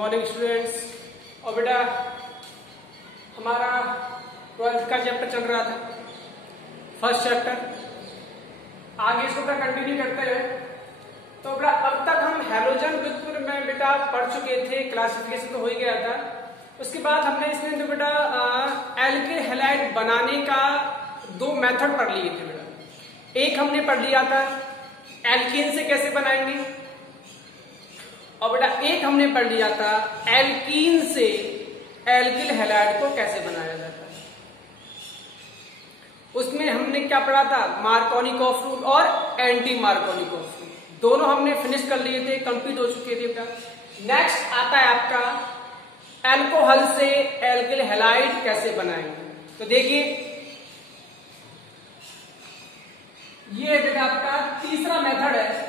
Morning students. और बेटा हमारा 12th का चैप्टर चल रहा था, फर्स्ट चैप्टर। आगे इसको कंटिन्यू करते हैं। तो बेटा अब तक हम हैलोजन ग्रुप में बेटा पढ़ चुके थे, क्लासिफिकेशन तो हो ही गया था। उसके बाद हमने इसमें जो बेटा एल्किल हैलाइड बनाने का दो मेथड पढ़ लिए थे बेटा। एक हमने पढ़ लिया था एल्कीन से कैसे बनाएंगे, और बेटा एक हमने पढ़ लिया था एल्कीन से एल्किल हैलाइड को कैसे बनाया जाता है। उसमें हमने क्या पढ़ा था, मार्कोनिकॉफ रूल और एंटी मार्कोनिकॉफ रूल, दोनों हमने फिनिश कर लिए थे, कंप्लीट हो चुके थे बेटा। नेक्स्ट आता है आपका एल्कोहल से एल्किल हैलाइड कैसे बनाएंगे। तो देखिए ये बेटा आपका तीसरा मेथड है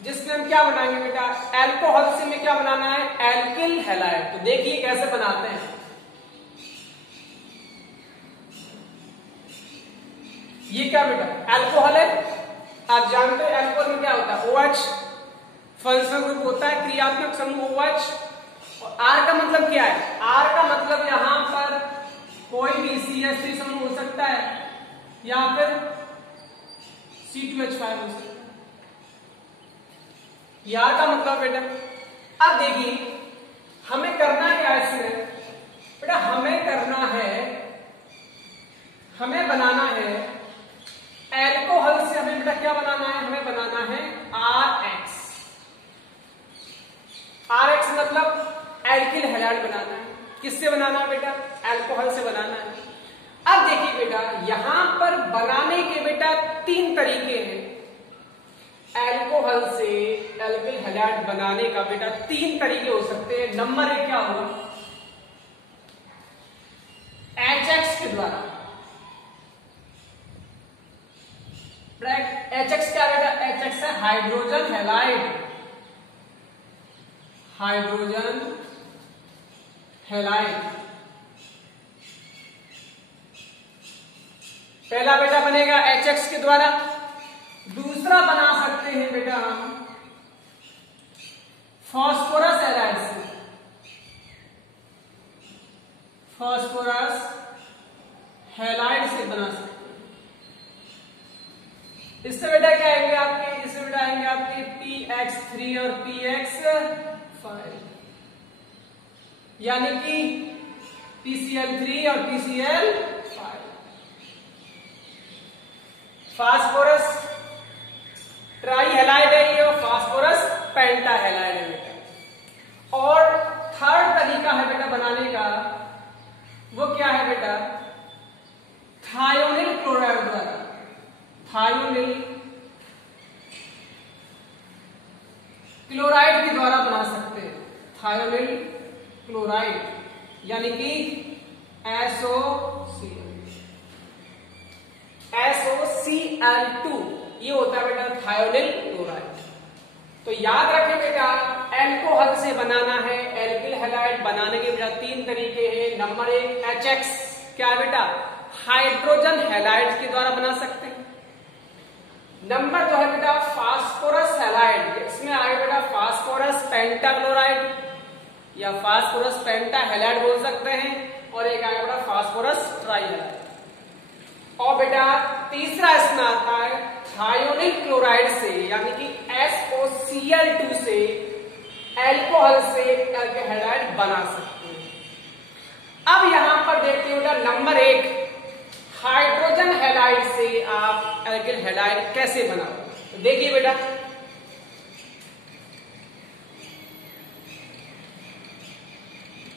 जिसमें हम क्या बनाएंगे बेटा, एल्कोहल से में क्या बनाना है, एल्किल हैलाइड। तो देखिए कैसे बनाते हैं। ये क्या बेटा एल्कोहल है, आप जानते हैं एल्कोहल में क्या होता है, OH फंक्शनल ग्रुप होता है, क्रियात्मक समूह OH। और R का मतलब क्या है, R का मतलब यहां पर कोई भी CH3 समूह हो सकता है या फिर C2H5 हो सकता है। यार का मतलब बेटा, अब देखिए हमें करना क्या है इसमें बेटा, हमें करना है, हमें बनाना है एल्कोहल से, हमें बेटा क्या बनाना है, हमें बनाना है RH। RH मतलब एल्किल हैलाइड बनाना है। किससे बनाना है बेटा, एल्कोहल से बनाना है। अब देखिए बेटा यहां पर बनाने के बेटा तीन तरीके हैं। एल्कोहल से एल्किल हैलाइड बनाने का बेटा तीन तरीके हो सकते हैं। नंबर एक क्या होगा, HX के द्वारा। HX क्या बेटा, HX है हाइड्रोजन हैलाइड, हाइड्रोजन हैलाइड पहला बेटा बनेगा HX के द्वारा। दूसरा बना सकते हैं बेटा हम फास्फोरस हैलाइड से, फास्फोरस हैलाइड से बना सकते हैं। इससे बेटा क्या आएंगे आपके, इससे बेटा आएंगे आपके PX3 और PX5, यानी कि PCl3 और PCl5। फास्फोरस ट्राई हैलाइड है ये, और फास्फोरस पेंटा हैलाइड है बेटा। और थर्ड तरीका है बेटा बनाने का, वो क्या है बेटा, थायोनिल क्लोराइड द्वारा, थायोनिल क्लोराइड के द्वारा बना सकते हैं। थायोनिल क्लोराइड यानी कि SOCl2, ये होता है बेटा थायोनिल क्लोराइड। तो याद रखें बेटा एल्कोहल से बनाना है एल्किल हैलाइड बनाने के बेटा तीन तरीके हैं। नंबर एक HX क्या बेटा, हाइड्रोजन हैलाइड के द्वारा बना सकते हैं। नंबर दो है बेटा फास्फोरस हैलाइड, इसमें आगे बेटा फास्फोरस पेंटाक्लोराइड या फास्फोरस पेंटा हैलाइड बोल सकते हैं, और एक आगे बेटा फास्फोरस ट्राई हैलाइड। और बेटा तीसरा इसमें आता है थायोनिल क्लोराइड से, यानी कि SOCl2 से एल्कोहल से एल्किल हैलाइड बना सकते हैं। अब यहां पर देखते हैं बेटा नंबर एक हाइड्रोजन हैलाइड से आप एल्किल हैलाइड कैसे बनाओ। तो देखिए बेटा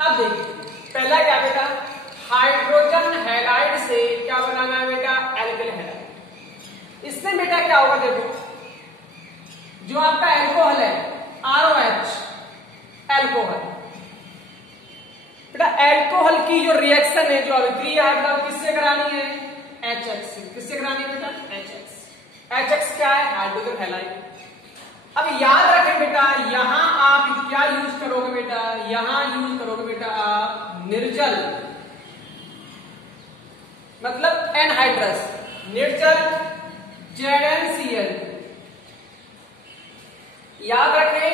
अब देखिए पहला क्या बेटा, हाइड्रोजन हैलाइड से क्या बनाना है बेटा, एल्किल हैलाइड। इसमें बेटा क्या होगा, देखो जो आपका एल्कोहल है ROH एल्कोहल, बेटा एल्कोहल की जो रिएक्शन है, जो अभिक्रिया है मतलब किससे करानी है, HX से। किससे करानी है बेटा, HX क्या है, हाइड्रोजन हैलाइड। अब याद रखें बेटा यहां आप क्या यूज करोगे बेटा, यहां यूज करोगे बेटा आप निर्जल, मतलब एनहाइड्रस, निर्जल ZnCl। याद रखें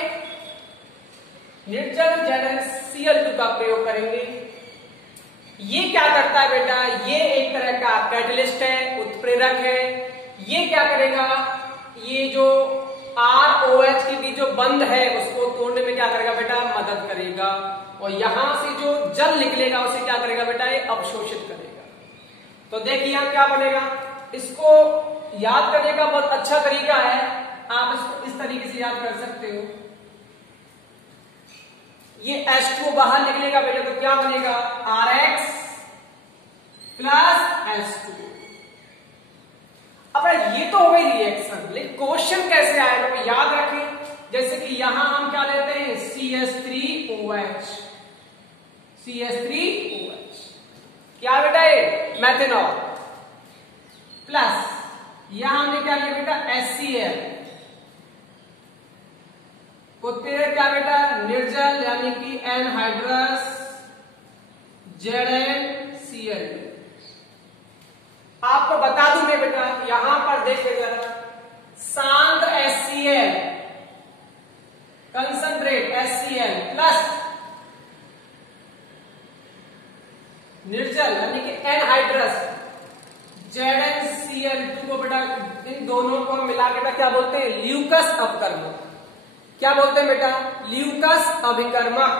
निर्जल ZnCl2 का प्रयोग करेंगे। ये क्या करता है बेटा, ये एक तरह का कैटलिस्ट है, उत्प्रेरक है। ये क्या करेगा, ये जो ROH के बीच जो बंध है उसको तोड़ने में क्या करेगा बेटा, मदद करेगा। और यहां से जो जल निकलेगा उसे क्या करेगा बेटा, ये अवशोषित करेगा। तो देखिए यहां क्या बनेगा, इसको याद करने का बहुत अच्छा तरीका है, आप इसको इस तरीके से याद कर सकते हो। ये H2O बाहर निकलेगा बेटा, तो क्या बनेगा, RX प्लस H2O। अब ये तो हो गई रिएक्शन, लेकिन क्वेश्चन कैसे आएगा तो याद रखें, जैसे कि यहां हम क्या लेते हैं, CH3OH, CH3OH क्या बेटा, ये मेथेनॉल प्लस यहां हमने क्या लिया बेटा, HCl, उत्प्रेरक क्या बेटा, निर्जल यानी कि एनहाइड्रस ZnCl2। आपको बता दूं मैं बेटा, यहां पर देखिए जरा, सांद्र HCl, कंसंट्रेट HCl प्लस निर्जल यानी कि एनहाइड्रस ZnCl2 को बेटा, इन दोनों को मिला के बेटा क्या बोलते हैं, ल्यूकस अपकर्मक। क्या बोलते हैं बेटा, ल्यूकस अभिकर्मक,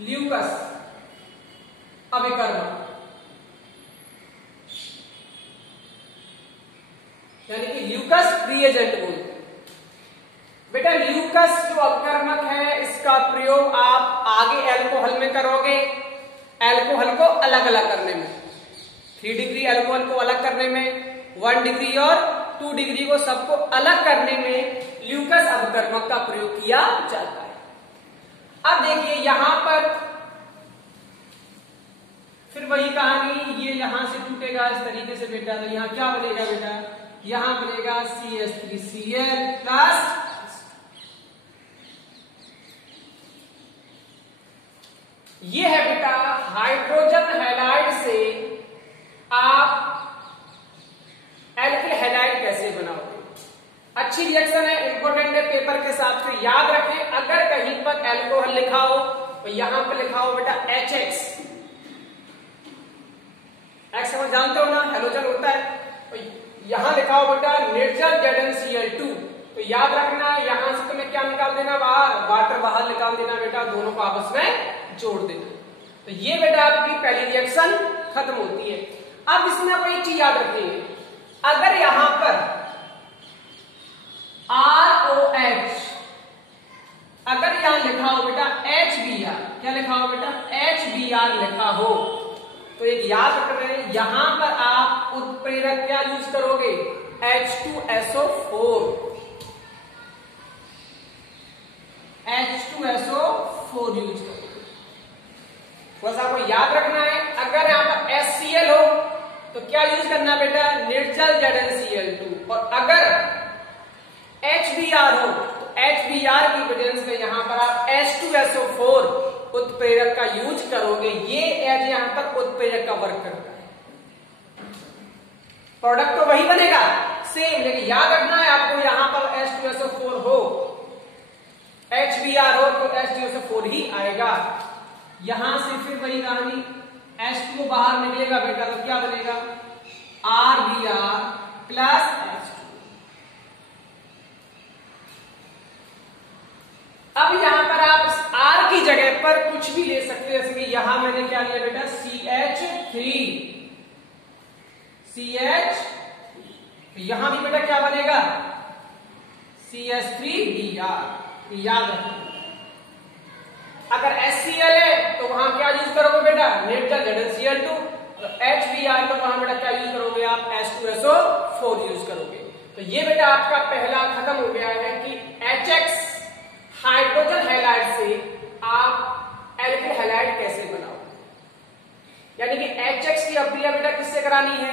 ल्यूकस अभिकर्मक यानी कि ल्यूकस रिएजेंट बोलते हैं बेटा। ल्यूकस जो अपकर्मक है इसका प्रयोग आप आगे एल्कोहल में करोगे, एल्कोहल को अलग अलग करने में, 3 डिग्री एल्कोहल को अलग करने में, 1 डिग्री और 2 डिग्री को सबको अलग करने में ल्यूकस अपकर्मक का प्रयोग किया जाता है। अब देखिए यहां पर फिर वही कहानी, ये यहां से टूटेगा इस तरीके से बेटा, तो यहां क्या बनेगा बेटा, यहां बनेगा CH3Cl प्लस, ये है बेटा हाइड्रोजन हैलाइड से आप एल्किल हैलाइड कैसे बनाओगे। अच्छी रिएक्शन है, इंपॉर्टेंट है पेपर के हिसाब से, याद रखें। अगर कहीं पर एल्कोहल लिखा हो तो यहां पर लिखा हो बेटा HX, एक्स समझ जानते हो ना, हैलोजन होता है, तो यहां लिखा हो बेटा निर्जल ZnCl2, तो याद रखना यहां से तुम्हें क्या निकाल देना, बाहर वाटर बाहर निकाल देना बेटा, दोनों को आपस में जोड़ देना। तो ये बेटा आपकी पहली रिएक्शन खत्म होती है। अब इसमें आप एक चीज याद रखिए, अगर यहां पर ROH, अगर यहां लिखा हो बेटा HBr, क्या लिखा हो बेटा, HBr लिखा हो, तो एक याद कर रहे हैं यहां पर आप उत्प्रेरक क्या यूज करोगे, H2SO4, H2SO4 यूज करोगे। बस आपको याद रखना है, अगर यहां पर HCl हो तो क्या यूज करना बेटा, निर्जल ZnCl2, और अगर HBr हो तो HBr की प्रेजेंस में यहां पर आप H2SO4 उत्प्रेरक का यूज करोगे। ये एज यहां पर उत्प्रेरक का वर्क करता है, प्रोडक्ट तो वही बनेगा सेम, लेकिन याद रखना है आपको यहां पर H2SO4 हो, HBr हो तो H2SO4 ही आएगा। यहां से फिर वही कहानी, H2 बाहर निकलेगा बेटा, तो क्या बनेगा, RBr प्लस H2। अब यहां पर आप R की जगह पर कुछ भी ले सकते हैं, जैसे कि यहां मैंने क्या लिया बेटा, CH, यहां भी बेटा क्या बनेगा, CH3Br, याद रखना। अगर HCl है तो वहां क्या यूज करोगे बेटा, निर्जल ZnCl2, और HBr तो वहां बेटा क्या यूज करोगे आप, H2SO4 यूज करोगे। तो ये बेटा आपका पहला खत्म हो गया है कि HX हाइड्रोजन हैलाइड से आप एल्किल हैलाइड कैसे बनाओगे, यानी कि HX की अभिक्रिया बेटा किससे करानी है,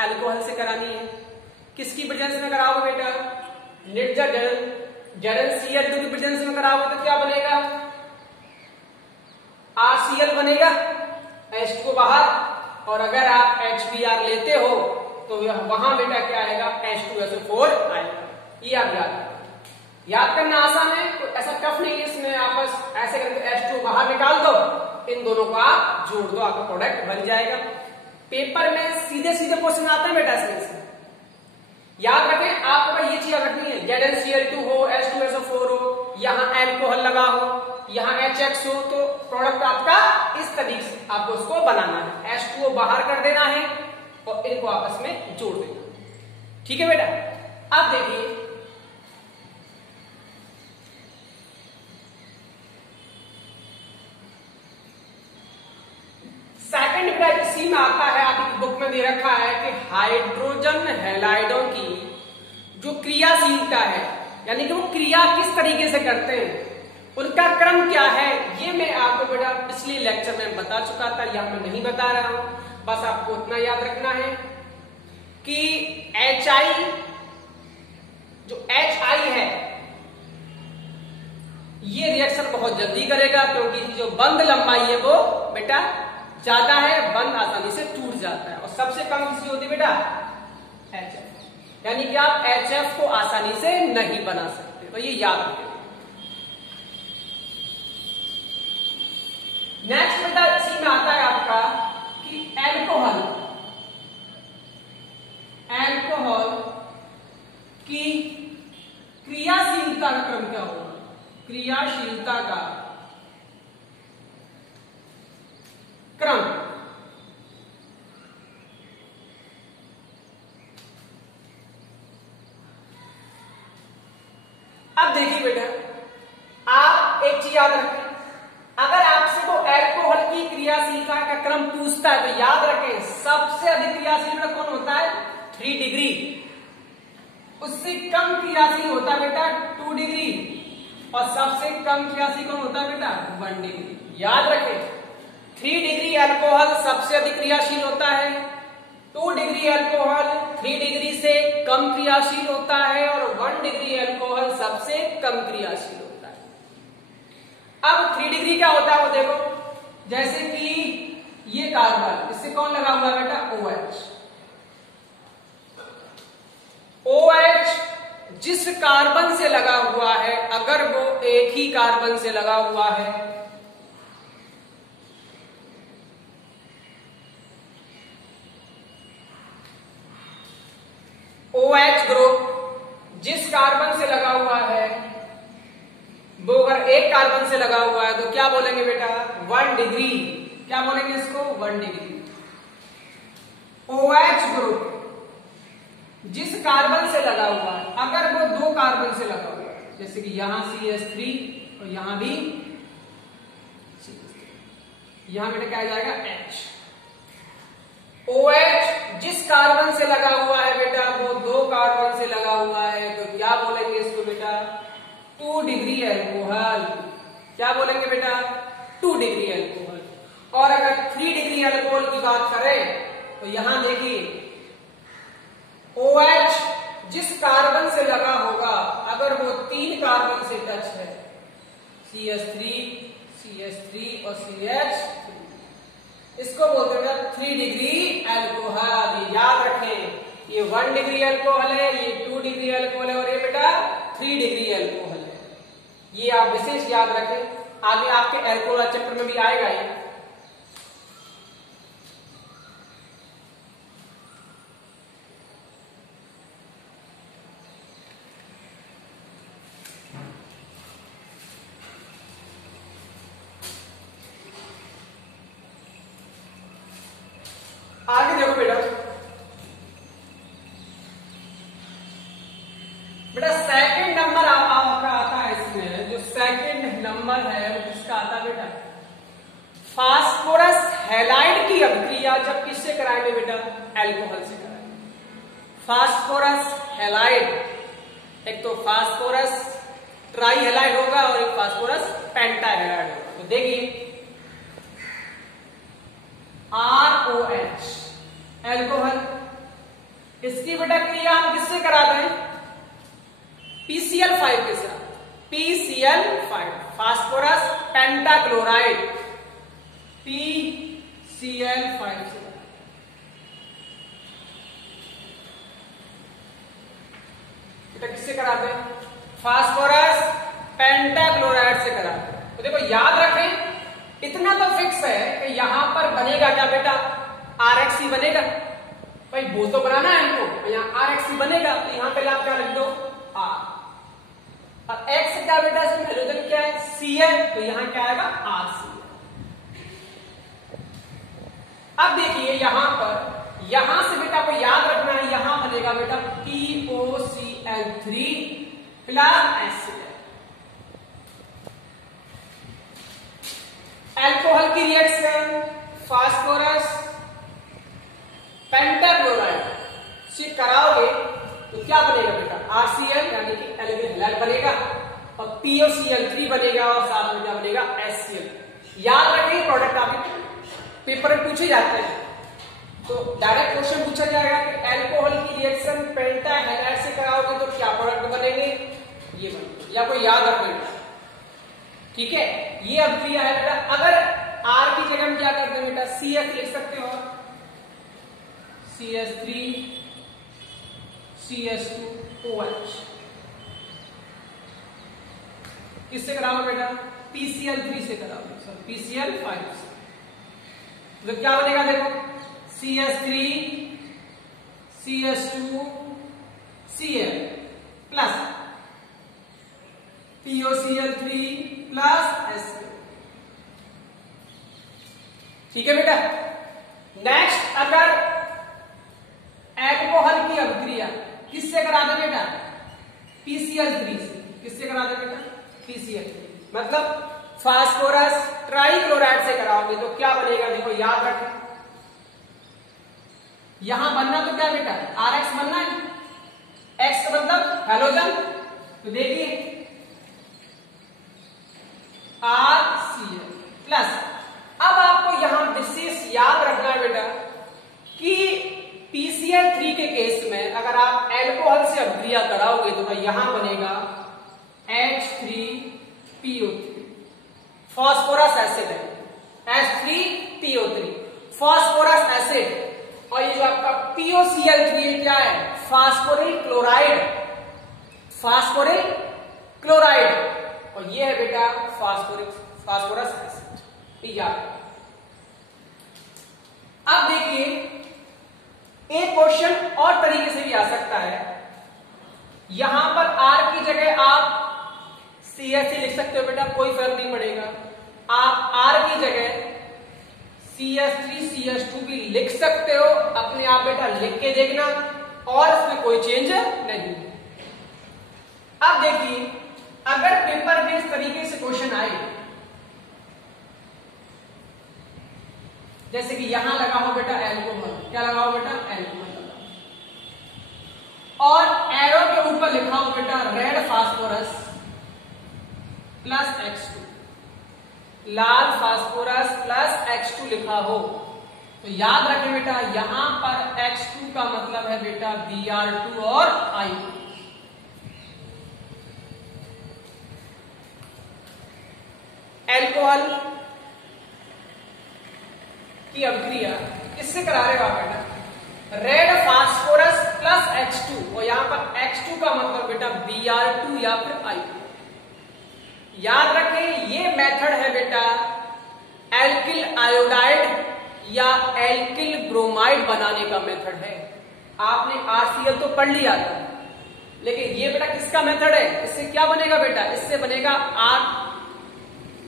अल्कोहल से करानी है। किसकी प्रेजेंस में कराओगे बेटा, निर्जल ZnCl2 की प्रेजेंस में कराओगे तो क्या बनेगा, RCl बनेगा, H2 बाहर, और अगर आप HBr लेते हो तो वहां बेटा क्या आएगा, H2SO4 आएगा। ये आप याद रखना। याद करना आसान है, कोई ऐसा टफ नहीं है इसमें। आप बस ऐसे करके H2 बाहर निकाल दो, इन दोनों को आप जोड़ दो, आपका प्रोडक्ट बन जाएगा। पेपर में सीधे सीधे क्वेश्चन आते हैं बेटा इसमें। याद रखें, आपको ये चीज रखनी है, ZnCl2 हो, H2SO4 हो, यहाँ एल्कोहल लगा हो, यहाँ HX हो, तो प्रोडक्ट आपका इस तरीके से आपको उसको बनाना है। H2O बाहर कर देना है और इनको आपस में जोड़ देना। ठीक है बेटा, अब देखिए सेकंड बेटा इसी में आता है, आपकी बुक में दे रखा है कि हाइड्रोजन हैलाइडों की जो क्रियाशीलता है, यानी कि वो क्रिया किस तरीके से करते हैं, उनका क्रम क्या है, ये मैं आपको बेटा पिछले लेक्चर में बता चुका था, यहां मैं नहीं बता रहा हूं। बस आपको उतना याद रखना है कि HI जो HI है ये रिएक्शन बहुत जल्दी करेगा, क्योंकि जो बंद लंबाई है वो बेटा ज्यादा है, बंद आसानी से टूट जाता है। और सबसे कम किसी होती है बेटा HF, यानी कि आप HF को आसानी से नहीं बना सकते, तो ये याद रखें। नेक्स्ट बेटा इसी में आता है आपका कि एल्कोहल की क्रियाशीलता का क्रम क्या होगा, क्रियाशीलता का क्रम। अब देखिए बेटा, आप एक चीज याद रखें, अगर आपसे वो एल्कोहल की क्रियाशीलता का क्रम पूछता है तो याद रखें सबसे अधिक क्रियाशील बेटा कौन होता है, 3 डिग्री। उससे कम क्रियाशील होता है बेटा 2 डिग्री, और सबसे कम क्रियाशील कौन होता है बेटा 1 डिग्री। याद रखें 3 डिग्री अल्कोहल सबसे अधिक क्रियाशील होता है, 2 डिग्री अल्कोहल 3 डिग्री से कम क्रियाशील होता है, और 1 डिग्री अल्कोहल सबसे कम क्रियाशील होता है। अब 3 डिग्री क्या होता है वो देखो, जैसे कि ये कार्बन, इससे कौन लगा हुआ है बेटा OH। OH जिस कार्बन से लगा हुआ है, अगर वो एक ही कार्बन से लगा हुआ है, OH ग्रुप जिस कार्बन से लगा हुआ है, वो अगर एक कार्बन से लगा हुआ है तो क्या बोलेंगे बेटा 1 डिग्री। क्या बोलेंगे इसको 1 डिग्री। OH ग्रुप जिस कार्बन से लगा हुआ है, अगर वो 2 कार्बन से लगा हुआ है, जैसे कि यहां CH3 और यहां भी यहां बेटा क्या आ जाएगा H। OH जिस कार्बन से लगा हुआ है बेटा वो 2 कार्बन से लगा हुआ है, तो क्या बोलेंगे इसको बेटा 2 डिग्री अल्कोहल। क्या बोलेंगे बेटा 2 डिग्री अल्कोहल। और अगर 3 डिग्री अल्कोहल की बात करें तो यहां देखिए OH जिस कार्बन से लगा होगा, अगर वो 3 कार्बन से टच है, CH3 CH3 और CH3, इसको बोलते हैं 3 डिग्री अल्कोहल। याद रखें ये 1 डिग्री अल्कोहल है, ये 2 डिग्री अल्कोहल है, और ये बेटा 3 डिग्री अल्कोहल है। ये आप विशेष याद रखें, आगे आपके अल्कोहल चैप्टर में भी आएगा ये। आगे देखो बेटा, सेकंड नंबर आपका आता है इसमें, जो सेकंड नंबर है वो किसका आता है बेटा फास्फोरस हैलाइड की अभिक्रिया जब किससे कराएंगे बेटा अल्कोहल से कराएंगे। फास्फोरस हैलाइड, एक तो फास्फोरस ट्राई हैलाइड होगा और एक फास्फोरस पेंटा हैलाइड होगा। तो देखिए ROH अल्कोहल, इसकी बेटा क्रिया हम किससे कराते हैं PCl5 के साथ, PCl5 फास्फोरस पेंटाक्लोराइड PCl5 से। बेटा किससे कराते हैं फास्फोरस पेंटाक्लोराइड से करा। तो देखो याद रखें, इतना तो फिक्स है कि यहां पर बनेगा क्या बेटा, RXC बनेगा। भाई वो तो बनाना है हमको, यहाँ RXC बनेगा, तो यहां पे आप क्या लिख दो R। और X क्या बेटा, इसमें हाइड्रोजन क्या है, C है, तो यहां क्या आएगा RC। अब देखिए यहां पर, यहां से बेटा को याद रखना है, यहां बनेगा बेटा POCl3 प्लस एसिड। अल्कोहल की रिएक्शन फास्फोरस पेंटाक्लोराइड से कराओगे तो क्या बनेगा बेटा, RCl यानी कि एल्किल हैलाइड बनेगा, और POCl3 बनेगा, और साथ में क्या बनेगा, HCl। याद रखिए प्रोडक्ट आपके पेपर में पूछे जाते हैं, तो डायरेक्ट क्वेश्चन पूछा जाएगा कि अल्कोहल की रिएक्शन पेंटा हैलाइड से कराओगे तो क्या प्रोडक्ट बनेंगे, ये बनेंगे, या कोई याद रखेगा। ठीक है, ये अभिक्रिया है बेटा। अगर R की जगह हम क्या करते हैं बेटा, CH लिख सकते हो, CH3 CH2OH। किससे कराओगे बेटा, PCl3 से कराओगे, सर PCl5 से। तो क्या बनेगा देखो, CH3 CH2 Cl plus POCl3 plus HCl। ठीक है बेटा। नेक्स्ट, अगर अल्कोहल की अभिक्रिया किससे करा दे बेटा, PCl3 से। किससे करा दे बेटा, PCl3, मतलब फास्फोरस ट्राइक्लोराइड से कराओगे तो क्या बनेगा, देखो याद रखें, यहां बनना तो क्या बेटा, RX बनना है, X का मतलब हैलोजन, तो देखिए RCl प्लस। अब आपको यहां विशेष याद रखना है बेटा कि PCl3 के केस में अगर आप अल्कोहल से अभिक्रिया कराओगे तो यहां बनेगा H3PO3, फास्फोरस एसिड है, H3PO3 फास्फोरस एसिड, और ये जो आपका POCl3 क्या है, फास्फोरिल क्लोराइड, फास्फोरिल क्लोराइड, और ये है बेटा फास्फोरस एसिड। याद। अब देखिए एक क्वेश्चन और तरीके से भी आ सकता है, यहां पर R की जगह आप CH लिख सकते हो बेटा, कोई फर्क नहीं पड़ेगा। आप R की जगह CH3 CH2 भी लिख सकते हो, अपने आप बेटा लिख के देखना, और इसमें कोई चेंज नहीं। अब देखिए अगर पेपर में इस तरीके से क्वेश्चन आए, जैसे कि यहां लगा हो बेटा एल्कोहल, क्या लगा हो बेटा, एल्कोहल लगा, और एरो के ऊपर लिखा हो बेटा रेड फास्फोरस प्लस X2, लाल फास्फोरस प्लस X2 लिखा हो, तो याद रखें बेटा यहां पर X2 का मतलब है बेटा Br2 और I2। अल्कोहल की अभिक्रिया किससे करा रहे हो आप बेटा, रेड फास्फोरस प्लस H2, और यहां पर X2 का मतलब बेटा Br2 या फिर I2। याद रखें ये मेथड है बेटा एल्किल आयोडाइड या एल्किल ब्रोमाइड बनाने का मेथड है। आपने RCl तो पढ़ लिया था, लेकिन ये बेटा किसका मेथड है, इससे क्या बनेगा बेटा, इससे बनेगा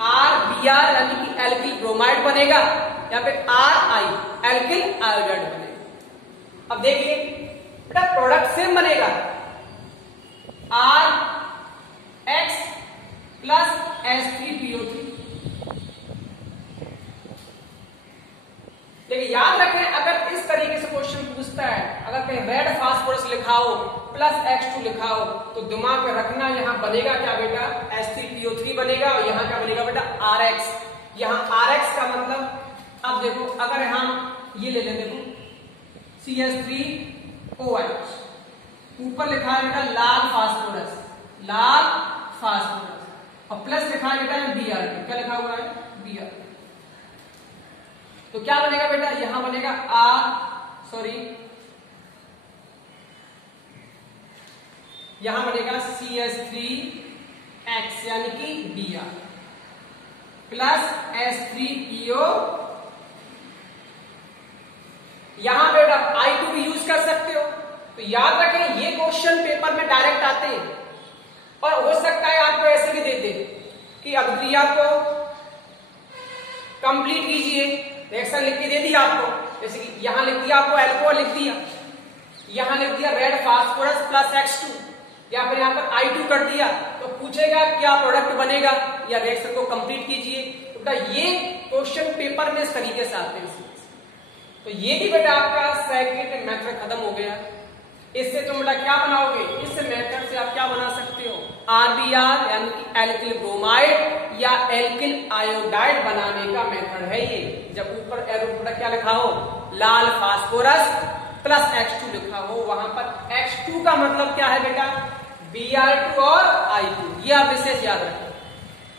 RBr यानी कि एल्किल ब्रोमाइड बनेगा, या फिर RI एल्किल आयोडाइड बनेगा। अब देखिए बेटा प्रोडक्ट सेम बनेगा, RX प्लस H3PO3, लेकिन याद रखें अगर इस तरीके से क्वेश्चन पूछता है, अगर कहीं रेड फास्फोरस लिखा हो प्लस X2 लिखा हो, तो दिमाग में रखना यहां बनेगा क्या बेटा, H3PO3 बनेगा, और यहां क्या बनेगा बेटा RX। यहां RX का मतलब, अब देखो अगर हम ये ले लें, देखो CH3OH, ऊपर लिखा है बेटा लाल फास्फोरस, लाल फास्फोरस, और प्लस लिखा है बेटा Br2, क्या लिखा हुआ है Br। तो क्या बनेगा बेटा, यहां बनेगा यहां बनेगा CH3X यानी कि Br प्लस H3PO। यहां बेटा I2 भी यूज कर सकते हो। तो याद रखें ये क्वेश्चन पेपर में डायरेक्ट आते हैं और हो सकता है आपको ऐसे भी दे दे कि अभिक्रिया को कंप्लीट कीजिए, रिएक्शन लिख के दे दिया आपको, जैसे कि यहां लिख दिया आपको अल्कोहल लिख दिया, यहां लिख दिया रेड फास्फोरस प्लस X2 या फिर यहां पर I2 कर दिया, तो पूछेगा क्या प्रोडक्ट बनेगा या रिएक्शन को कंप्लीट कीजिए। तो बेटा ये क्वेश्चन पेपर में इस तरीके से आते हैं। तो ये भी बेटा आपका सेकंड मेथड खत्म हो गया। इससे तुम बेटा क्या बनाओगे, इस मेथड से आप क्या बना सकते हो, RBR यानी कि एल्किल ब्रोमाइड या एल्किल आयोडाइड बनाने का मेथड है ये। जब ऊपर एरो बेटा क्या लिखा हो, लाल फास्फोरस प्लस X2 लिखा हो, वहां पर X2 का मतलब क्या है बेटा, Br2 और I2। ये आप विशेष याद रखें।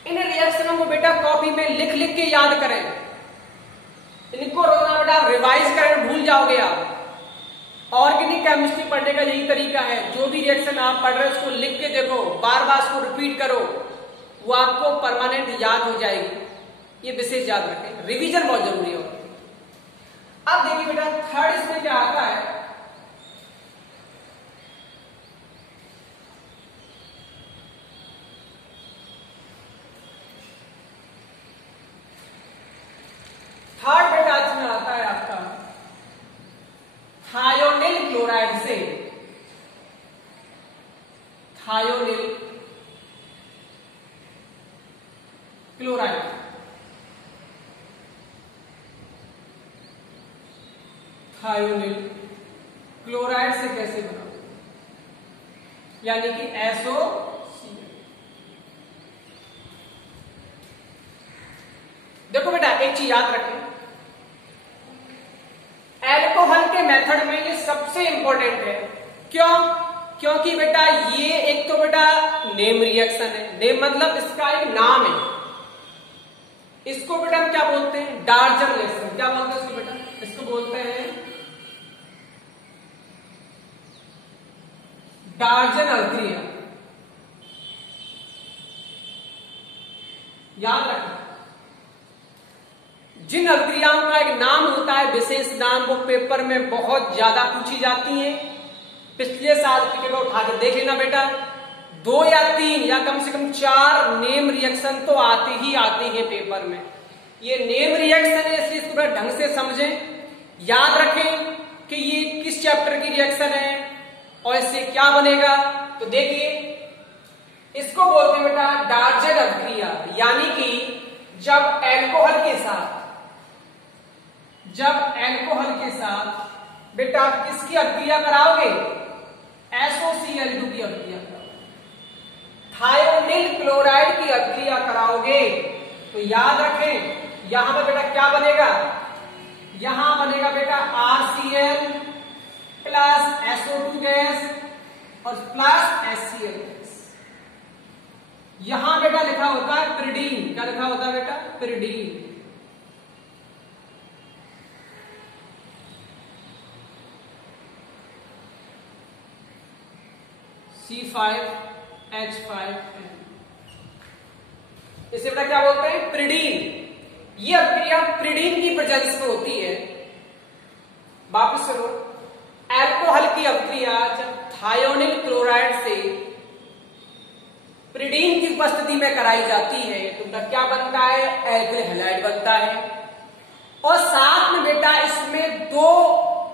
इन रिएक्शनों को बेटा कॉपी में लिख लिख के याद करें, इनको रोना बेटा रिवाइज करें, भूल जाओगे आप। ऑर्गेनिक केमिस्ट्री पढ़ने का यही तरीका है, जो भी रिएक्शन आप पढ़ रहे हो उसको लिख के देखो, बार बार उसको रिपीट करो, वो आपको परमानेंट याद हो जाएगी। ये विशेष याद रखें, रिवीजन बहुत जरूरी है। अब देखिए बेटा थर्ड इसमें क्या आता है, थर्ड बेटा इसमें आता है आपका थायोनिल क्लोराइड से थायोनिल क्लोराइड। थायोनिल क्लोराइड से कैसे बनाओ, यानी कि SOCl। देखो बेटा एक चीज याद रखें, एल्कोहल के मेथड में ये सबसे इंपॉर्टेंट है। क्यों? क्योंकि बेटा ये एक तो बेटा नेम रिएक्शन है, नेम मतलब इसका एक नाम है। इसको बेटा हम क्या बोलते हैं, डार्जन रिएक्शन। क्या बोलते हैं इसको बेटा, इसको बोलते हैं डार्जन अभिक्रिया। याद रखना, जिन अभिक्रियाओं का एक नाम होता है, विशेष नाम, वो पेपर में बहुत ज्यादा पूछी जाती हैं। पिछले साल की पेपर उठा के देख लेना बेटा, 2 या 3 या कम से कम 4 नेम रिएक्शन तो आते ही आते हैं पेपर में। ये नेम रिएक्शन है, इसलिए इसको ढंग से समझें, याद रखें कि ये किस चैप्टर की रिएक्शन है और इससे क्या बनेगा। तो देखिए इसको बोलते हैं बेटा डार्जन अभिक्रिया, यानी कि जब एल्कोहल के साथ बेटा आप किसकी अभिक्रिया कराओगे, SOCl2 की अभिक्रिया कराओगे, थायोनिल क्लोराइड की अभिक्रिया कराओगे। तो याद रखें यहां पर बेटा क्या बनेगा, यहां बनेगा बेटा RCl प्लस SO2 गैस और प्लस HCl गैस। यहां बेटा लिखा होता है पिरिडीन। क्या लिखा होता है बेटा, पिरिडीन। C5H5N, इसे बेटा क्या बोलते हैं, पिरिडीन। ये अभिक्रिया पिरिडीन की प्रेजेंस में होती है। वापस सुनो, एल्कोहल की अभिक्रिया जब थायोनिल क्लोराइड से पिरिडीन की उपस्थिति में कराई जाती है तो क्या बनता है, एल्किल हैलाइड बनता है। और साथ में बेटा इसमें 2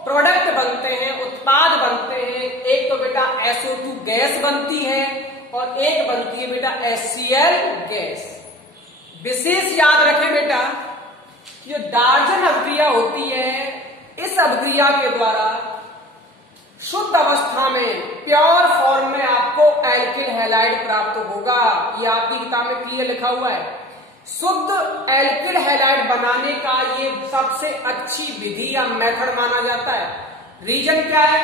प्रोडक्ट बनते हैं, उत्पाद बनते हैं। एक तो बेटा SO2 गैस बनती है और एक बनती है बेटा HCl गैस। विशेष याद रखें बेटा, जो डार्जन अभिक्रिया होती है, इस अभिक्रिया के द्वारा शुद्ध अवस्था में, प्योर फॉर्म में आपको एल्किल हैलाइड प्राप्त होगा। ये आपकी किताब में क्लियर लिखा हुआ है। शुद्ध एल्किल हैलाइड बनाने का ये सबसे अच्छी विधि या मेथड माना जाता है। रीजन क्या है,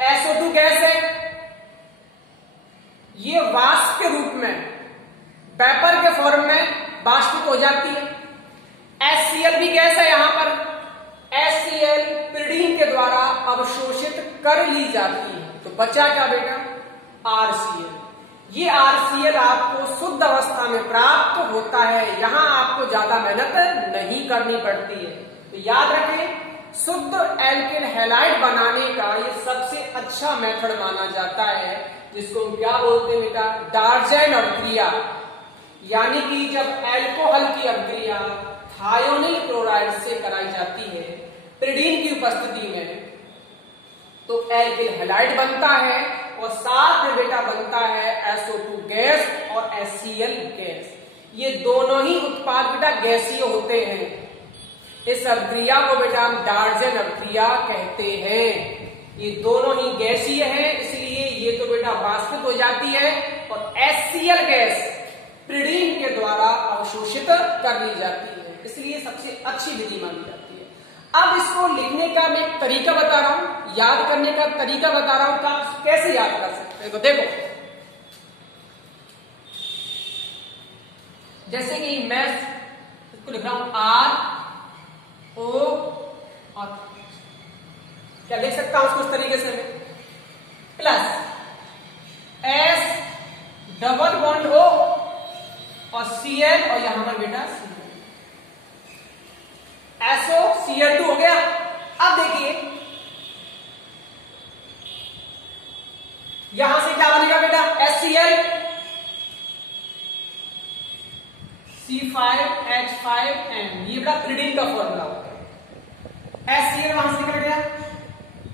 SO2 गैस है, ये वाष्प के रूप में, वेपर के फॉर्म में वाष्पित हो जाती है। HCl भी गैस है, यहां पर HCl पिरिडीन के द्वारा अवशोषित कर ली जाती है। तो बचा क्या बेटा, RCl। ये RCl आपको शुद्ध अवस्था में प्राप्त होता है, यहां आपको ज्यादा मेहनत नहीं करनी पड़ती है। तो याद रखें, शुद्ध एल्किल हैलाइड बनाने का ये सबसे अच्छा मेथड माना जाता है, जिसको हम क्या बोलते हैं बेटा, डार्जेन अभिक्रिया। यानी कि जब एल्कोहल की अभिक्रिया थायोनिल क्लोराइड से कराई जाती है पिरीडीन की उपस्थिति में, तो एल्किल हैलाइड बनता है और साथ में बेटा बनता है SO2 गैस और HCl गैस। ये दोनों ही उत्पाद बेटा गैसीय होते हैं। इस अभिक्रिया को बेटा हम डार्जेन अभिक्रिया कहते हैं। ये दोनों ही गैसीय हैं, इसलिए ये तो बेटा वाष्पित हो जाती है और HCl गैस पिरीडीन के द्वारा अवशोषित कर ली जाती है, इसलिए सबसे अच्छी विधि मानी जाती है। अब इसको लिखने का मैं एक तरीका बता रहा हूं, याद करने का तरीका बता रहा हूं कि आप कैसे याद कर सकते हैं। तो देखो, जैसे कि मैं इसको लिख रहा हूं RO और क्या लिख सकता हूं उसको इस तरीके से, plus S double bond O और Cl और यहां पर बेटा SOCl2 हो गया। अब देखिए यहां से क्या बनेगा बेटा, HCl C5H5N, ये बेटा पिरीडीन का फॉर्मूला होता है। HCl वहां से निकल गया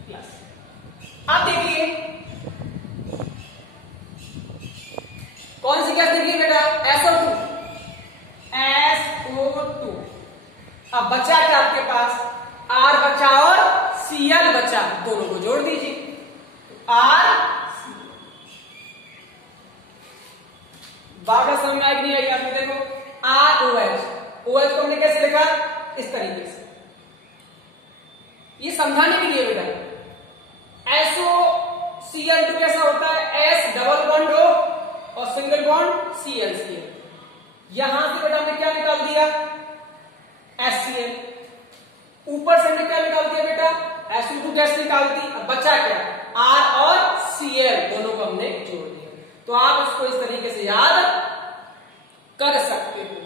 प्लस। अब देखिए कौन सी गैस निकली बेटा, SO2। अब बचा क्या आपके पास, R बचा और Cl बचा, दोनों को जोड़ दीजिए। R बात समझ में आएगी नहीं आएगी आपको, देखो ROH, OH को हमने कैसे लिखा, इस तरीके से, ये समझाने के लिए बेटा। SOCl2 कैसा होता है, S डबल बॉन्ड O और सिंगल बॉन्ड Cl। यहां से बेटा हमने क्या निकाल दिया, HCl। ऊपर से हमने क्या निकाल दिया बेटा, SO2 गैस निकाल दी। अब बचा क्या, R और Cl, दोनों को हमने जोड़ दिया। तो आप इसको इस तरीके से याद कर सकते हो।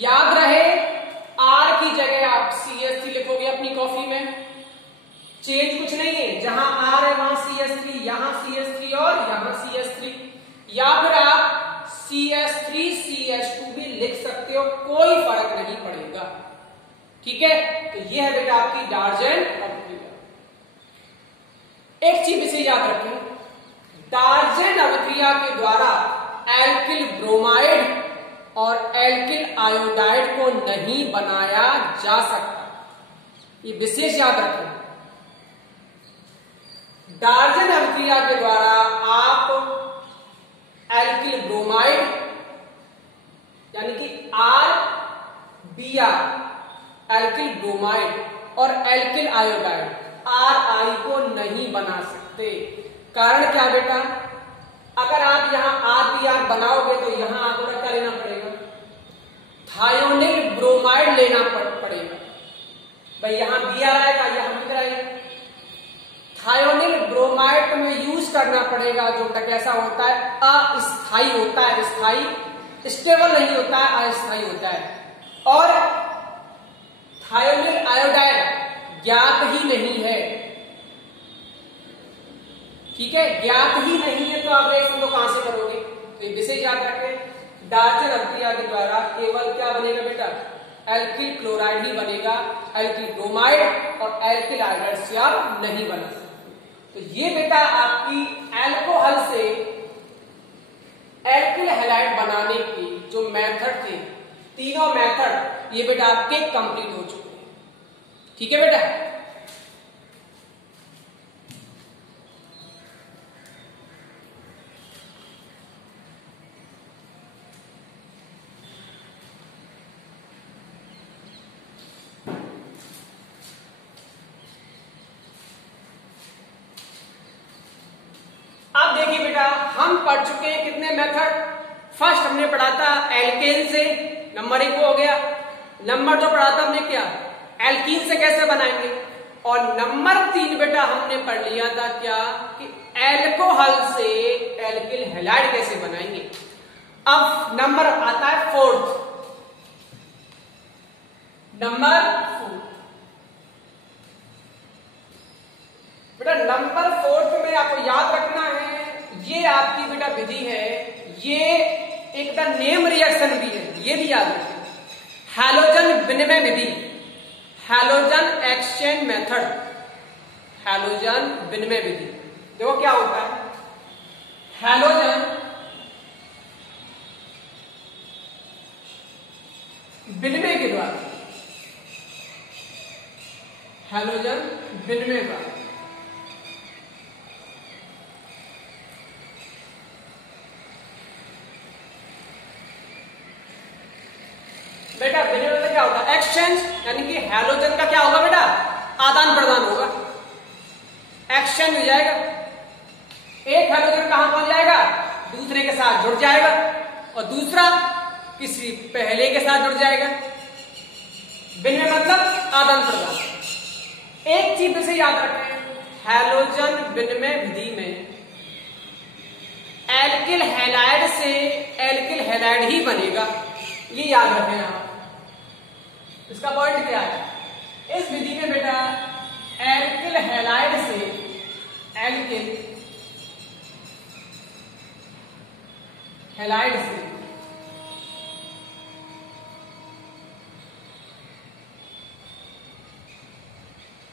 याद रहे, R की जगह आप CH3 लिखोगे अपनी कॉपी में, चेंज कुछ नहीं है, जहां R है वहां CH3, यहां CH3 और यहां CH3, या फिर आप CH3 CH2 भी लिख सकते हो, कोई फर्क नहीं पड़ेगा। ठीक है, तो यह है बेटा आपकी डार्जेन अभिक्रिया। एक चीज इसे याद रखें, डार्जेन अभिक्रिया के द्वारा एल्किल ब्रोमाइड और एल्किल आयोडाइड को नहीं बनाया जा सकता, ये विशेष याद रखें। डार्जेन अभिक्रिया के द्वारा आप एल्किल ब्रोमाइड यानी कि RBr एल्किल ब्रोमाइड और एल्किल आयोडाइड RI को नहीं बना सकते। कारण क्या बेटा, अगर आप यहां RBr बनाओगे तो यहां आपको क्या लेना पड़ेगा, थायोनिल ब्रोमाइड लेना पड़ेगा। भाई यहां Br आएगा, यहां किधर आएगा, थायोनिल ब्रोमाइड में यूज करना पड़ेगा, जो कैसा होता है, अस्थाई होता है, स्थाई स्टेबल नहीं होता है, अस्थाई होता है। और थायोनिल आयोडाइड ज्ञात ही नहीं है। ठीक है, ज्ञात ही नहीं है, तो आप इसको कहां से करोगे, तो ये विशेष याद रखें। डार्जेन अभिक्रिया के द्वारा केवल क्या बनेगा बेटा, एल्किल क्लोराइड ही बनेगा, एल्किल ब्रोमाइड और एल्किल आयोडाइड से आप नहीं बना सकते। तो ये बेटा आपकी एल्कोहल से एल्किल हैलाइड बनाने की जो मेथड थे, तीनों मेथड ये बेटा आपके कंप्लीट हो चुके हैं। ठीक है बेटा, अब देखिए बेटा हम पढ़ चुके हैं कितने मेथड। फर्स्ट हमने पढ़ा था एल्केन से, नंबर 1 हो गया। नंबर 2 पढ़ा था हमने क्या, एल्कीन से कैसे बनाएंगे। और नंबर 3 बेटा हमने पढ़ लिया था क्या कि एल्कोहल से एल्किल हैलाइड कैसे बनाएंगे। अब नंबर आता है फोर्थ, नंबर 4। बेटा नंबर 4 में आपको याद रखना है, ये आपकी बेटा विधि है, ये एक द नेम रिएक्शन भी है, ये भी याद रखें। हैलोजन विनिमय विधि, हैलोजन एक्सचेंज मेथड, हैलोजन विनिमय विधि। देखो क्या होता है, हैलोजन विनिमय के द्वारा, हैलोजन विनिमय द्वारा बेटा विनिमय में क्या होगा, एक्सचेंज, यानी कि हैलोजन का क्या होगा बेटा, आदान प्रदान होगा, एक्सचेंज हो जाएगा। एक हैलोजन कहां पहुंच जाएगा, दूसरे के साथ जुड़ जाएगा, और दूसरा किसी पहले के साथ जुड़ जाएगा। विनिमय मतलब आदान प्रदान। एक चीज से याद रखें, हैलोजन विनिमय विधि में एल्किल हैलाइड से एल्किल हैलाइड ही बनेगा, ये याद रखें आप। इसका पॉइंट क्या है, इस विधि में बेटा एल्किल हैलाइड से एल्किल हैलाइड से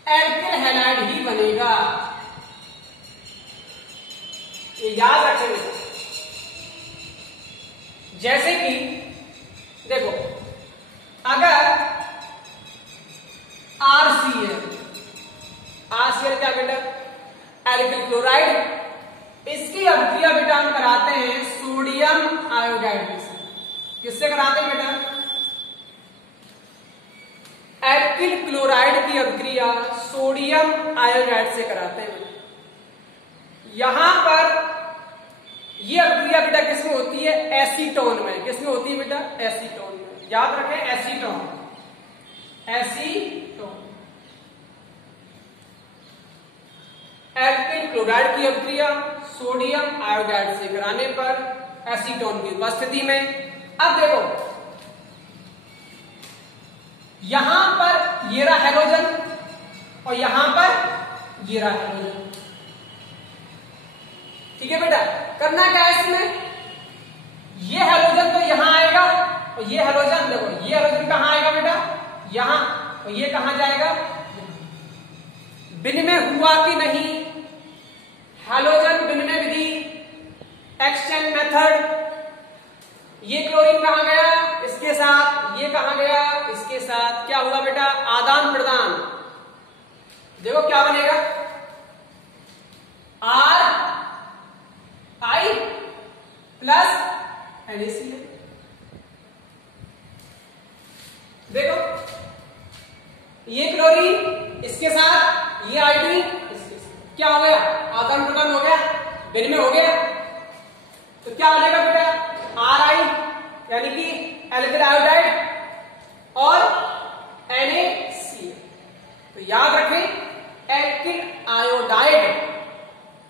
एल्किल हैलाइड ही बनेगा, ये याद रखें। जैसे कि देखो, अगर RCl, RCl क्या बेटा, एल्किल क्लोराइड, इसकी अभिक्रिया बेटा हम कराते हैं सोडियम आयोडाइड के साथ। किससे कराते हैं बेटा, एल्किल क्लोराइड की अभिक्रिया सोडियम आयोडाइड से कराते हैं। यहां पर यह अभिक्रिया बेटा किसमें होती है, एसीटोन में। किसमें होती है बेटा, एसीटोन में। याद रखें, एसीटोन, एसीटोन। एल्किल क्लोराइड की अभिक्रिया सोडियम आयोडाइड से कराने पर एसीटोन की उपस्थिति में, अब देखो यहां पर ये रहा हैलोजन और यहां पर ये रहा हैलोजन, ठीक है बेटा। करना क्या है इसमें, ये हैलोजन तो यहां आएगा और ये हैलोजन, देखो ये हैलोजन कहां आएगा बेटा, यहां, और ये कहां जाएगा। विनिमय हुआ कि नहीं, हैलोजन विनिमय विधि, एक्सचेंज मेथड, ये क्लोरीन कहां गया, इसके साथ, ये कहां गया, इसके साथ, क्या हुआ बेटा, आदान प्रदान। देखो क्या बनेगा, RI प्लस NaCl। देखो ये क्लोरीन इसके साथ, ये आयोडीन इसके साथ, क्या हो गया, आदान प्रदान हो गया, विनिमय हो गया। तो क्या बनेगा बेटा, RI यानी कि एल्किल आयोडाइड और NaCl। तो याद रखें, एल्किल आयोडाइड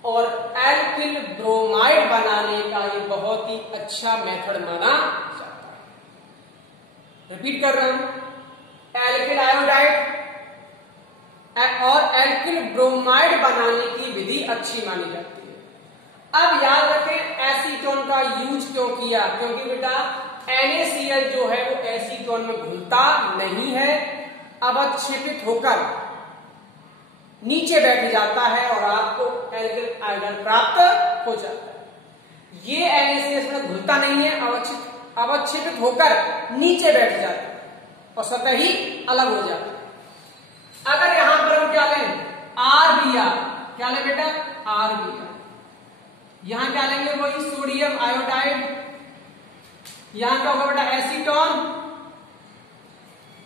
और एल्किल ब्रोमाइड बनाने का ये बहुत ही अच्छा मेथड माना जाता है। रिपीट कर रहा हूं, एल्किल आयोडाइड और एल्किल ब्रोमाइड बनाने की विधि अच्छी मानी जाती है। अब याद रखें, एसीटोन का यूज क्यों किया, क्योंकि बेटा NaCl जो है वो एसीटोन में घुलता नहीं है, अवक्षेपित होकर नीचे बैठ जाता है और आपको एल्किल आयोडाइड प्राप्त हो जाता है। ये NaCl में घुलता नहीं है, अवक्षेपित होकर नीचे बैठ जाता है और स्वतः ही अलग हो जाता है। अगर यहां पर हम क्या लें, RBr, क्या लें बेटा, RBr, यहां क्या लेंगे, वही सोडियम आयोडाइड, यहां क्या होगा बेटा, एसीटोन।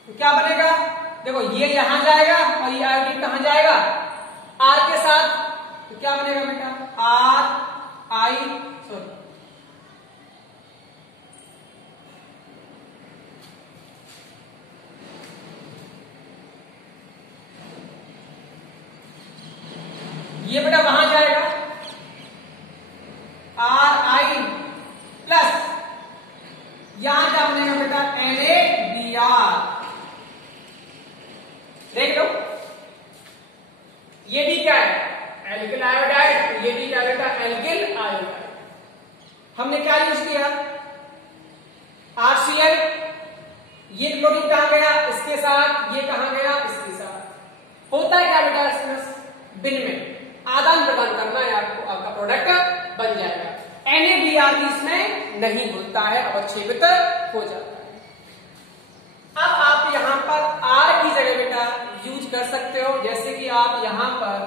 तो क्या बनेगा, देखो ये यहां जाएगा और ये आयोडीन कहां जाएगा, R के साथ। तो क्या बनेगा बेटा, ये बेटा वहां जाएगा, हमने क्या यूज किया, RCl, ये क्लोरीन कहां गया इसके साथ, ये कहां गया इसके साथ। होता है क्या बेटा, इसमें बिन में आदान प्रदान करना है आपको, आपका प्रोडक्ट बन जाएगा। NaBr इसमें नहीं घुलता है, अवक्षेपित हो जाता है। अब आप यहां पर R की जगह बेटा यूज कर सकते हो, जैसे कि आप यहां पर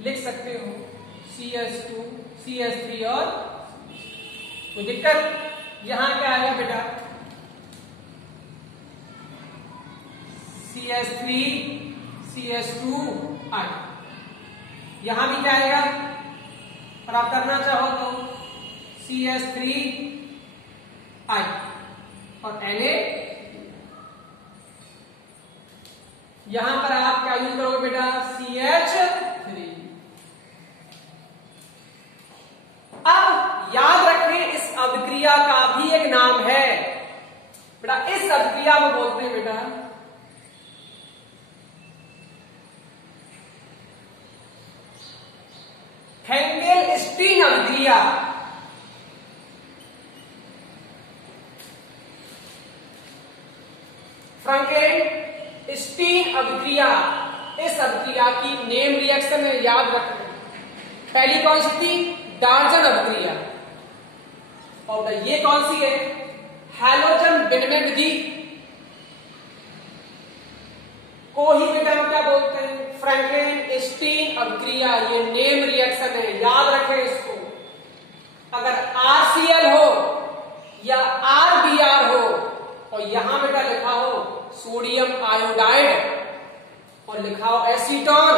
लिख सकते हो CH2 CH3 और कोई दिक्कत, यहां क्या आएगा बेटा CH3 CH2 I, यहां भी क्या आएगा, और आप करना चाहो तो CH3 I और Na, यहां पर आप क्या यूज करोगे बेटा CH3। अब याद रखें इस अभिक्रिया का भी एक नाम है बेटा, इस अभिक्रिया को बोलते हैं बेटा फ्रैंकेल-स्टीन अभिक्रिया। फ्रैंकेल-स्टीन अभिक्रिया, इस अभिक्रिया की नेम रिएक्शन है, याद रखें। पहली कौन सी थी, डाल्टन अभिक्रिया, और ये कौन सी है, हैलोजन विनिमय विधि को ही बेटा हम क्या बोलते हैं, फ्रैंकलिन-स्टीन अभिक्रिया। ये नेम रिएक्शन है, याद रखें इसको। अगर RCl हो या RBr हो और यहां बेटा लिखा हो सोडियम आयोडाइड और लिखा हो एसीटोन,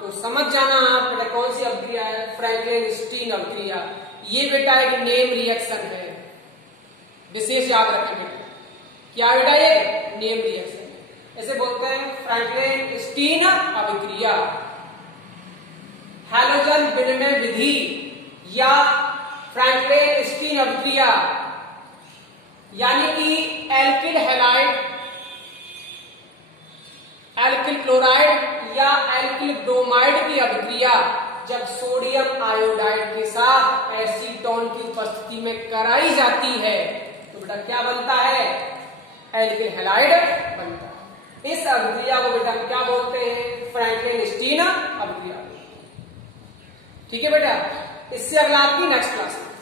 तो समझ जाना आप बेटा कौन सी अभिक्रिया है, फ्रैंकलिन-स्टीन अभिक्रिया। ये बेटा एक नेम रिएक्शन है, विशेष याद रखें बेटा, क्या बेटा ये नेम रिएक्शन, ऐसे बोलते हैं फ्रैंकलिन-स्टीन अभिक्रिया, हैलोजन विनिमय विधि या फ्रैंकलिन-स्टीन अभिक्रिया, यानी कि एल्किल हैलाइड, एल्किल क्लोराइड या एल्किल ब्रोमाइड की अभिक्रिया जब सोडियम आयोडाइड के साथ एसीटोन की उपस्थिति में कराई जाती है तो बेटा क्या बनता है, एल्किल हैलाइड बनता है। इस अभिक्रिया को बेटा क्या बोलते हैं, फ्रैंकलिन-स्टीन अभिक्रिया। ठीक है बेटा, इससे अगला आपकी नेक्स्ट क्लास में।